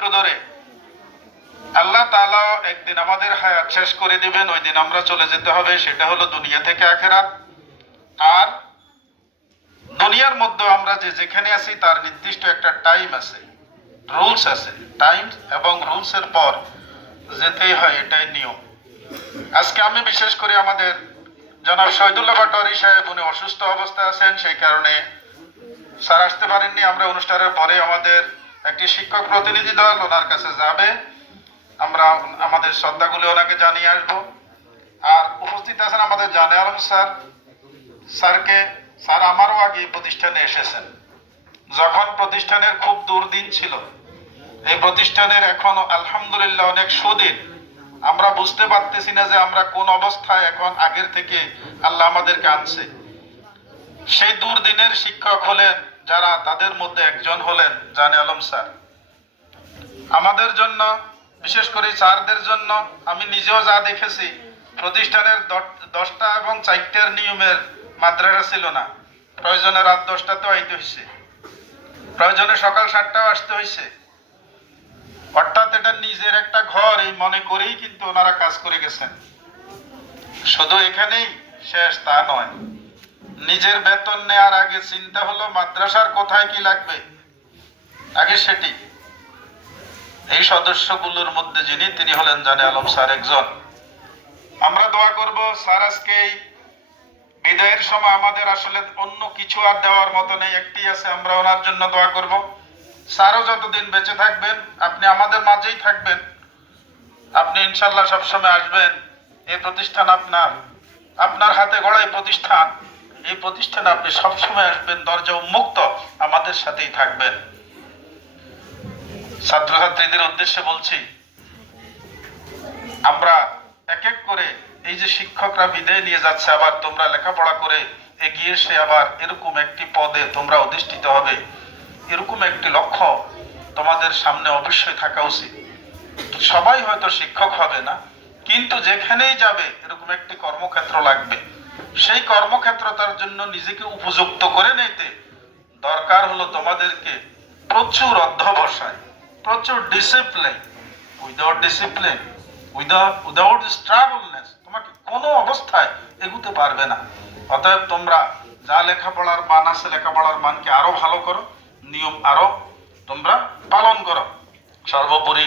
সূত্র ধরে আল্লাহ তাআলা একদিন আমাদের হায়াত শেষ করে দিবেন, ওই দিন আমরা চলে যেতে হবে, সেটা হলো দুনিয়া থেকে আখিরাত। আর দুনিয়ার মধ্যে আমরা যেখানে আছি তার নির্দিষ্ট একটা টাইম আছে, রুলস আছে। টাইম এবং রুলসের পর যেতেই হয়, এটাই নিয়ম। আজকে আমি বিশেষ করে আমাদের জনাব শহীদুল্লাহ পাটোয়ারী সাহেব, উনি অসুস্থ অবস্থায় আছেন, সেই কারণে স্যার আসতে পারেননি। আমরা অনুষ্ঠানের পরে আমাদের একটি শিক্ষক প্রতিনিধি দল ওনার কাছে যাবে, আমরা আমাদের শ্রদ্ধাগুলি ওনাকে জানিয়ে আসবো। আর উপস্থিত আছেন আমাদের জানে আলম স্যার। স্যার আমারও আগে প্রতিষ্ঠানে এসেছেন, যখন প্রতিষ্ঠানের খুব দুর্দিন ছিল। এই প্রতিষ্ঠানের এখনো আলহামদুলিল্লাহ অনেক সুদিন। আমরা বুঝতে পারতেছি না যে আমরা কোন অবস্থায় এখন আগের থেকে আল্লাহ আমাদেরকে আনছে। সেই দুর্দিনের শিক্ষক হলেন যারা, তাদের মধ্যে একজন হলেন জানে আলম স্যার। আমাদের জন্য, বিশেষ করে স্যারদের জন্য, আমি নিজেও যা দেখেছি, প্রতিষ্ঠানের 10টা এবং 4টার নিয়মের মাদ্রাসা ছিল না। প্রয়োজনে রাত 10টাতেও আইতে হয়েছে, প্রয়োজনে সকাল 7টাও আসতে হয়েছে। অর্থাৎ এটা নিজের একটা ঘর এই মনে করেই কিন্তু ওনারা কাজ করে গেছেন। শুধু এখানেই শেষ তা নয়, নিজের বেতন নেওয়ার আগে চিন্তা হলো মাদ্রাসার কোথায় কি লাগবে, আগে সেটি। এই সদস্যগুলোর মধ্যে যিনি, তিনি হলেন জানে আলম স্যার একজন। আমরা দোয়া করব স্যার আজকে এই বিদায়ের সময় আমাদের আসলে অন্য কিছু আর দেওয়ার মতো নেই, একটি আছে, আমরা ওনার জন্য দোয়া করব। স্যারও যতদিন বেঁচে থাকবেন, আপনি আমাদের মাঝেই থাকবেন, আপনি ইনশাল্লাহ সবসময় আসবেন। এই প্রতিষ্ঠান আপনার হাতে গড়া এই প্রতিষ্ঠানে আপনি সবসময় আসবেন, দরজা উন্মুক্ত, আমাদের সাথেই থাকবেন। ছাত্রছাত্রীদের উদ্দেশ্যে বলছি, আমরা এক এক করে এই যে শিক্ষকরা বিদায় নিয়ে যাচ্ছে, আবার তোমরা লেখাপড়া করে এগিয়ে এসে আবার এরকম একটি পদে তোমরা অধিষ্ঠিত হবে, এরকম একটি লক্ষ্য তোমাদের সামনে অবশ্যই থাকা উচিত। সবাই হয়তো শিক্ষক হবে না, কিন্তু যেখানেই যাবে এরকম একটি কর্মক্ষেত্র লাগবে। সেই কর্মক্ষেত্রটার জন্য নিজেকে উপযুক্ত করে নিতে দরকার হলো তোমাদেরকে প্রচুর অধ্যবসায়, প্রচুর ডিসিপ্লিন। উইদাউট ডিসিপ্লিন, উইদাউট স্ট্রাগলনেস, তোমাকে কোনো অবস্থায় এগুতে পারবে না। অতএব তোমরা যা লেখাপড়ার মান আছে, লেখাপড়ার মানকে আরো ভালো করো, নিয়ম আরো তোমরা পালন করো। সর্বোপরি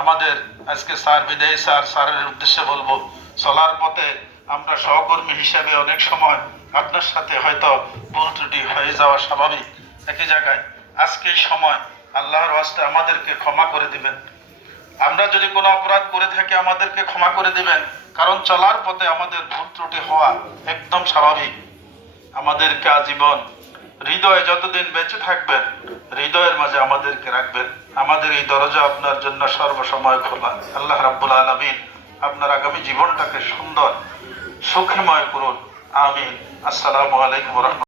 আমাদের আজকে স্যার বিদায়ী, স্যারের উদ্দেশ্যে বলবো, চলার পথে আমরা সহকর্মী হিসেবে অনেক সময় আপনার সাথে হয়তো ভুল ত্রুটি হয়ে যাওয়া স্বাভাবিক। একই জায়গায় আজকে এই সময় আল্লাহর ওয়াস্তে আমাদেরকে ক্ষমা করে দিবেন। আমরা যদি কোনো অপরাধ করে থাকি আমাদেরকে ক্ষমা করে দিবেন, কারণ চলার পথে আমাদের ভুল ত্রুটি হওয়া একদম স্বাভাবিক। আমাদেরকে আজীবন হৃদয়ে যতদিন বেঁচে থাকবেন, হৃদয়ের মাঝে আমাদেরকে রাখবেন। আমাদের এই দরজা আপনার জন্য সর্বসময় খোলা। আল্লাহ রাব্বুল আলামিন আপনার আগামী জীবনটাকে সুন্দর সুখময় করুন। আমিন। আসসালামু আলাইকুম ওয়া রাহমাতুল্লাহ।